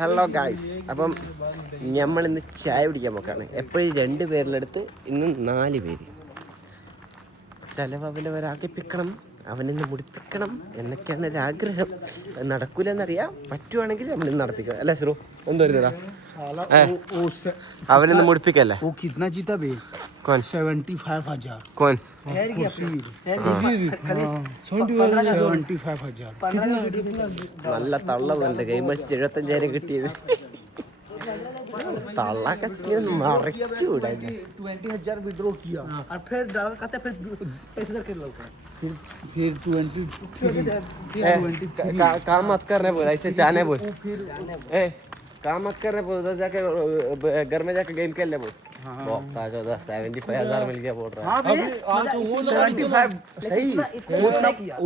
Hello guys, അപ്പം നമ്മളിന്ന് ചായ കുടിക്കാൻ പോക്കാണ്. എപ്പോഴും 2 പേരിലെടുത്ത് ഇന്ന് 4 പേര്. ചിലവ് അവനെ ഒരാക്കിപ്പിക്കണം, അവനിന്ന് മുടിപ്പിക്കണം എന്നൊക്കെയാണ് ഒരാഗ്രഹം. നടക്കൂലെന്നറിയാം, പറ്റുവാണെങ്കിൽ നമ്മളിന്ന് നടപ്പിക്കാം. അല്ലേ ശ്രു? എന്തോ വരുന്നതാ അവനിന്ന് മുടിപ്പിക്കല്ലേ? कौन 75,000 कौन 75,000 നല്ല തള്ളുന്നുണ്ട്. ഗെയിം കളിച്ച് 75,000 കിട്ടിയത്. तल्ला मरचू 20,000 विड्रॉ किया और फिर डाल करते फिर ऐसे करके लौटा फिर 20 काम मत करने बोला, ऐसे जाने बोल। ए काम मत करने बोल, उधर जाके घर में जाके गेम खेल ले बोल। 75,000 मिल गया बोल रहा है। 75 सही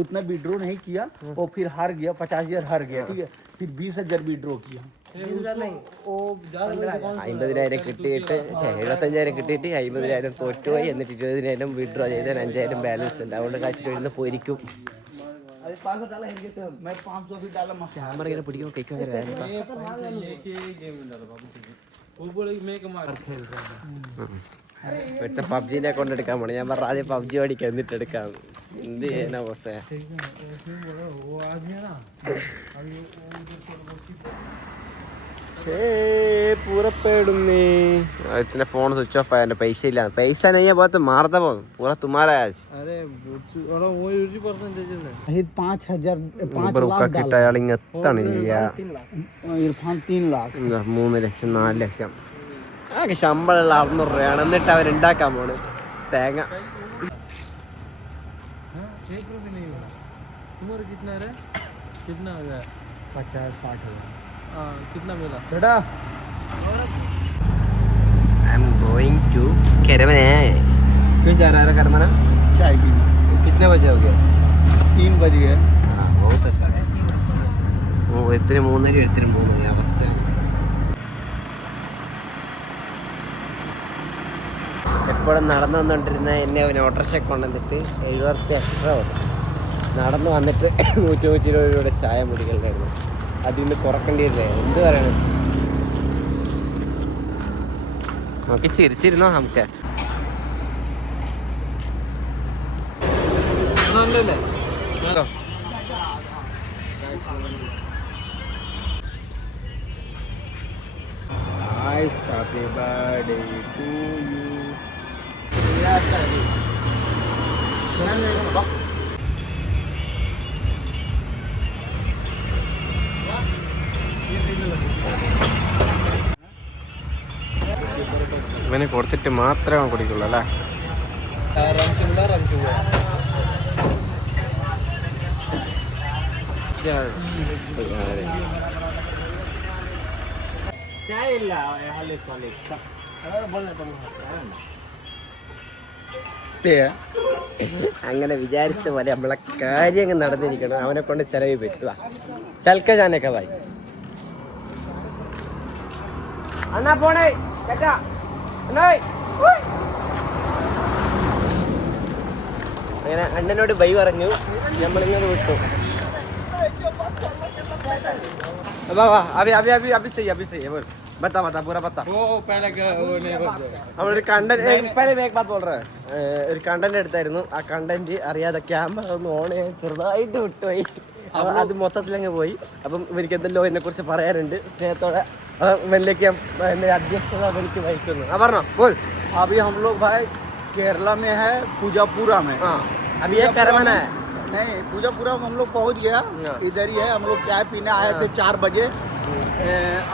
उतना विड्रॉ नहीं किया और फिर हार गया। 50,000 हार गया, ठीक है। फिर 20,000 विड्रॉ किया। 50,000 കിട്ടിയിട്ട് 75,000 കിട്ടിയിട്ട് 50,000 തോറ്റുപോയി. എന്നിട്ട് 20,000 വിഡ്രോ ചെയ്ത് 5,000 ബാലൻസ് ഉണ്ട്. അതുകൊണ്ട് കാശിട്ട് വരുന്ന പോയിരിക്കും. ക്യാമറ ഇങ്ങനെ പിടിക്കുമ്പോൾ കേക്ക് ഇവിടുത്തെ പബ്ജിനെ കൊണ്ടെടുക്കാൻ പോണേ. ഞാൻ പറഞ്ഞ ആദ്യം പബ്ജി ഓടിക്കാം എന്നിട്ട് എടുക്കാം. എന്ത് ചെയ്യാനാ ബോസേ? पूरा इतने फोन स्विच ऑफ है, पैसे इला पैसा नहीं है बहुत मारता वो पूरा तुम्हारा है आज। अरे वो 5,000 5 लाख किटा यार ഇങ്ങത്തണില്ല. ഇർഫാൻ 3 लाख 3 ലക്ഷം 4 ലക്ഷം ആകെ ശമ്പളമുള്ള 600 രൂപയാണ്. എന്നിട്ട് അവരുണ്ടാക്കാൻ പോണ് തേങ്ങ. कितना हो गया? 50-60 कितना मिला बेटा? I am going to Karamana. क्यों जा रहा है करमना? चाय पीने। कितने बजे हो गया? 3 बज गए. हाँ बहुत अच्छा है. वो इतने 3 അവസ്ഥ. എപ്പോഴും നടന്നു വന്നുകൊണ്ടിരുന്ന എന്നെ അവന് ഓട്ടോറിക്ഷ കൊണ്ടുവന്നിട്ട് 70 എക്സ്ട്രാ വന്നു. നടന്നു വന്നിട്ട് 120 രൂപയുടെ ചായ മുടികളുണ്ടായിരുന്നു. അതിൽ നിന്ന് കുറക്കേണ്ടി വരില്ലേ? എന്ത് പറയണം? നോക്കി ചിരിച്ചിരുന്നോ നമുക്ക്? Happy birthday to you. ഇവന് കൊടുത്തിട്ട് മാത്രമേ കുടിക്കുള്ളൂ അല്ലേ? അങ്ങനെ വിചാരിച്ച പോലെ നമ്മളെ കാര്യങ്ങൾ നടന്നിരിക്കണം. അവനെ കൊണ്ട് ചെലവ് പറ്റുക. ചൽക്ക ജാനൊക്കെ വായി അണ്ണാ പോണേ കേട്ടാ. അങ്ങനെ അണ്ണനോട് ബൈ പറഞ്ഞു. നമ്മളിങ്ങനെ വിട്ടു. നമ്മളൊരു കണ്ടന്റ് എടുത്തായിരുന്നു. ആ കണ്ടന്റ് അറിയാതെ ക്യാമറ ഒന്ന് ഓൺ ചെയ്യാൻ ചെറുതായിട്ട് വിട്ടുപോയി. അത് മൊത്തത്തിലങ്ങ് പോയി. അപ്പം ഇവർക്ക് എന്തെല്ലോ എന്നെ കുറിച്ച് പറയാനുണ്ട്. സ്നേഹത്തോടെ വലിലേക്ക് അധ്യക്ഷത എനിക്ക് വഹിക്കുന്നു. പറഞ്ഞോ बोल. अभी हम लोग भाई केरला में है, पूजापुरा में. हाँ अभी ये करवाना है. नहीं, पूजापुरा में हम लोग पहुंच गया. इधर ही है. हम लोग चाय पीने आए थे 4 बजे.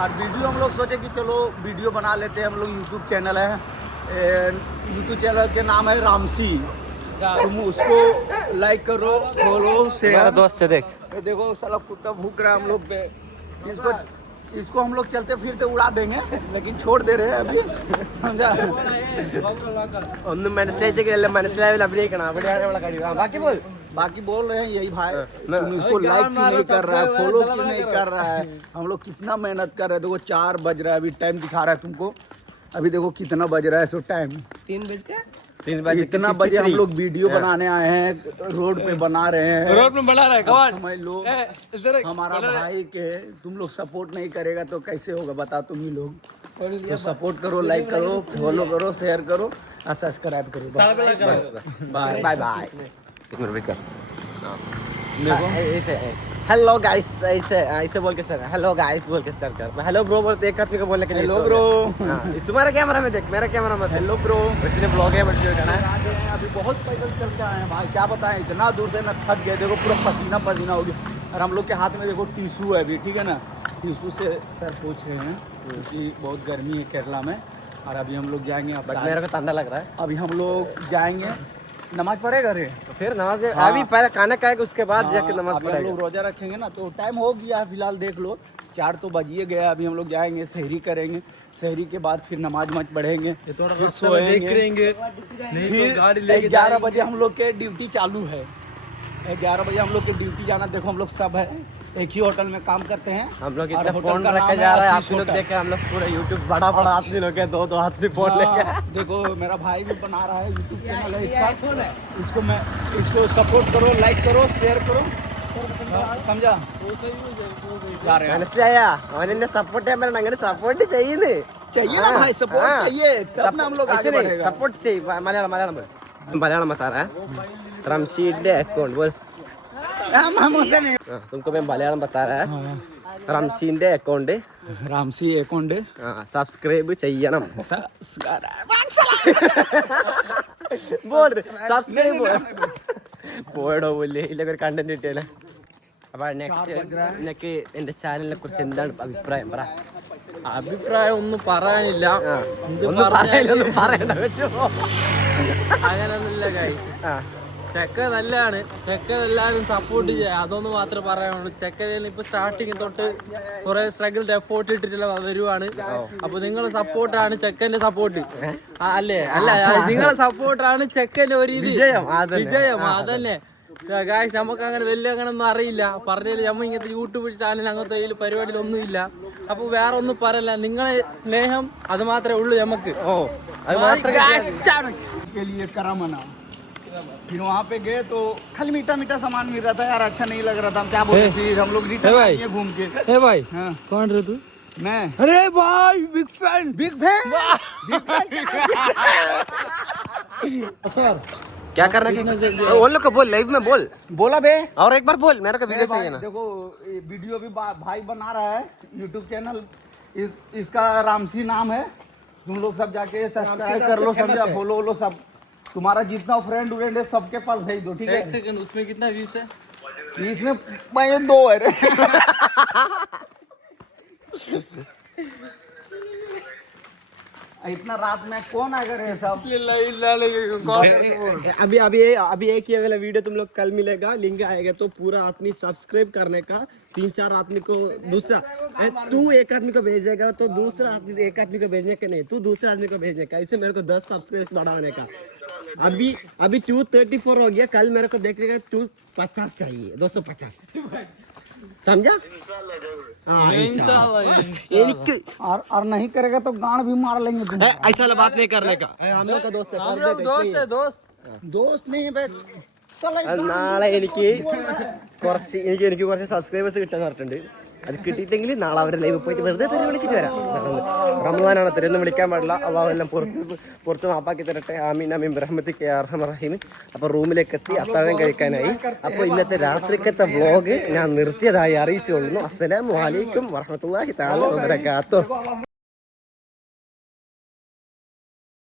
और वीडियो हम लोग सोचे कि चलो वीडियो बना लेते हैं. हम लोग यूट्यूब चैनल है. यूट्यूब चैनल के नाम है रामसी. तुम उसको लाइक करो, फॉलो, शेयर. दोस्त से देख देखो साला कुत्ता भूख रहा है हम लोग पे. इसको हम लोग चलते फिरते उड़ा देंगे, लेकिन छोड़ दे रहे हैं अभी. समझा? ഒന്നും മനസ്സിലായിട്ടില്ല, മനസ്സിലാവില്ല, അഭിനയിക്കണം. അവിടെയാണ് നമ്മളെ കഴിവ്. बाकी बोल रहे हैं यही भाई. तुम इसको लाइक क्यों नहीं कर रहा है, फॉलो क्यों नहीं कर रहा है? हम लोग कितना मेहनत कर रहे हैं. देखो 4 बज रहा है. अभी टाइम दिखा रहा है तुमको. अभी देखो कितना बज रहा है. सो टाइम 3 बज के 3 बजे इतना बजे हम लोग वीडियो बनाने आए हैं, रोड पे बना रहे हैं, रोड में बना रहा है कौन समझ लो हमारा भाई के तुम लोग सपोर्ट नहीं करेगा तो कैसे होगा बता तुम ही लोग। तो सपोर्ट करो, लाइक करो, फॉलो करो, शेयर करो और सब्सक्राइब करो। बस बस bye bye bye. Hello guys, ऐसे ऐसे बोल के सर हेलो गाइस बोल के स्टार्ट कर। हेलो ब्रो बोलते एक आदमी को बोलने के लिए हेलो ब्रो। तुम्हारा कैमरा में देख, मेरा कैमरा में हेलो ब्रो। इतने ब्लॉग है वीडियो करना है। अभी बहुत पैदल चल के आए हैं भाई, क्या बताएं, इतना दूर से मैं थक गया, देखो पूरा पसीना पसीना हो गया। और हम लोग के हाथ में देखो टिश्यू है अभी, ठीक है ना, टिश्यू से सर पोंछ रहे हैं क्योंकि बहुत गर्मी है केरला में। और अभी हम लोग जाएंगे, बट मेरे को ठंडा लग रहा है। अभी हम लोग जाएंगे, नमाज पढ़ेगा रे, तो फिर नमाज अभी पहले खाना खाएगा उसके बाद जाके नमाज अभी हम पढ़ेगा। लोग रोजा रखेंगे ना, तो टाइम हो गया है फिलहाल, देख लो 4 तो बजिए गया। अभी हम लोग जाएंगे, सहरी करेंगे, सहरी के बाद फिर नमाज पढ़ेंगे, फिर सोएंगे, फिर 11 बजे हम लोग के ड्यूटी चालू है। 11 बजे हम लोग के ड्यूटी जाना। देखो हम लोग सब है एक ही होटल में काम करते हैं। हम लोग और इतना होटल फोन का रख नाम के है जा रहा है, आप आशीष लोग होटल। देखे हम लोग पूरा यूट्यूब बड़ा बड़ा आदमी लोग है, 2 आदमी फोन लेके। देखो मेरा भाई भी बना रहा है, यूट्यूब चैनल है इसका, इसको सपोर्ट करो, लाइक करो, शेयर करो, समझा? जा रहे हैं। മനസ്സിലായാ? അവൻ എന്നെ സപ്പോർട്ട് ചെയ്യാൻ പറയണം, അങ്ങനെ സപ്പോർട്ട് ചെയ്യുന്നു. चाहिए ना भाई, सपोर्ट चाहिए, तब ना हम लोग आगे बढ़ेगा। സപ്പോർട്ട് ചെയ്യും. മലയാളം മലയാളം പറ. മലയാളം बता रहा है रमशीद अकाउंट बोल। तुमको मैं मलयालम बता रहा है റംഷീന്റെ അക്കൗണ്ട് रामसी अकाउंट സബ്സ്ക്രൈബ് ചെയ്യണം. ബോൾ സബ്സ്ക്രൈബ് പോയടോ പോലെ ഇല്ലെങ്കിൽ ഒരു കണ്ടന്റ് കിട്ടിയാലേ. അപ്പോൾ നെക്സ്റ്റ് നിനക്ക് എൻ്റെ ചാനലിനെ കുറിച്ച് എന്താണ് അഭിപ്രായം? പറ. അഭിപ്രായം ഒന്നും പറയാനില്ല. ഒന്നും പറയണ്ട വെച്ചോ. അങ്ങനൊന്നുമില്ല ഗൈസ്. ചെക്ക നല്ലതാണ്, ചെക്ക എല്ലാവരും സപ്പോർട്ട് ചെയ്യാം, അതൊന്നും മാത്രമേ പറയാനുള്ളൂ. ചെക്ക ഇപ്പൊ സ്റ്റാർട്ടിങ് തൊട്ട് കുറെ സ്ട്രഗിൾ എഫോർട്ട് ഇട്ടിട്ടുള്ള വരുവാണ്. അപ്പൊ നിങ്ങളെ സപ്പോർട്ടാണ് ചെക്കന്റെ സപ്പോർട്ട് അല്ലേ? അല്ല, നിങ്ങളെ സപ്പോർട്ടാണ് ചെക്കന്റെ ഒരു ഇത് വിജയം. അതന്നെ ഗായ്സ്. നമുക്ക് അങ്ങനെ വലിയ അങ്ങനെ ഒന്നും അറിയില്ല, പറഞ്ഞാല് നമ്മ ഇങ്ങനത്തെ യൂട്യൂബ് ചാനൽ അങ്ങനത്തെ പരിപാടിയിലൊന്നും ഇല്ല. അപ്പൊ വേറെ ഒന്നും പറയല്ല, നിങ്ങളെ സ്നേഹം അത് മാത്രമേ ഉള്ളൂ നമുക്ക്. അത് മാത്രമേ के लिए करा मना। फिर वहाँ पे गए तो खाली मीठा मीठा सामान मिल रहा था यार, अच्छा नहीं लग रहा था। हम क्या बोले, फिर हम लोग रिटर्न आए घूम के। ए भाई हाँ कौन रहे तू? मैं। अरे भाई बिग फैन सर। क्या करना है? बोल लो, बोल लाइव में बोल. बोला बे, और एक बार बोल, मेरे को वीडियो चाहिए ना. देखो वीडियो भी भाई बना रहा है, यूट्यूब चैनल इसका रामसी नाम है। तुम लोग सब जाके सब्सक्राइब कर लो, समझा? फॉलो लो सब, तुम्हारा जितना फ्रेंड है सबके पास भेज दो, ठीक है? 1 सेकंड, उसमें कितना व्यूज है? इसमें मैं 2 है रे। इतना रात में कौन आएगा रे सब? अभी एक ही अगला वीडियो तुम लोग कल मिलेगा, लिंक आएगा तो पूरा आदमी सब्सक्राइब करने का 3-4 आदमी को दूसरा तू एक आदमी को भेजेगा तो दूसरा आदमी एक आदमी को भेजने का नहीं, तू दूसरे आदमी को भेजने का। इसे मेरे को 10 सब्सक्राइब बढ़ाने का। अभी 234 हो गया, कल मेरे को देखने का 250 चाहिए, 250 समझा? और नहीं करेगा तो गांड भी मार लेंगे तुम। ऐसा बात नहीं करने का, हम लोग का दोस्त है, हम लोग दोस्त है, दोस्त नहीं है बे। നാളെ എനിക്ക് കുറച്ച് സബ്സ്ക്രൈബേഴ്സ് കിട്ടാൻ പറഞ്ഞിട്ടുണ്ട്. അത് കിട്ടിയിട്ടെങ്കിൽ നാളെ അവരെ ലൈവ് പോയിട്ട് വെറുതെ തെറി വിളിച്ചിട്ട് വരാം. റമദാനാണ്, തെരൊന്നും വിളിക്കാൻ പാടില്ല. അള്ളാഹു എല്ലാം പുറത്ത് മാപ്പാക്കി തരട്ടെ. ആമീൻ ആമീൻ റഹ്മത്തിക്ക് യാ അർഹമർ റഹീം. അപ്പോൾ റൂമിലേക്ക് എത്തി അത്താഴം കഴിക്കാനായി. അപ്പോൾ ഇന്നത്തെ രാത്രിക്കത്തെ വ്ലോഗ് ഞാൻ നിർത്തിയതായി അറിയിച്ചു കൊള്ളുന്നു. അസ്സലാമു അലൈക്കും വറഹ്മത്തുള്ളാഹി തആല വബറകാതുഹു.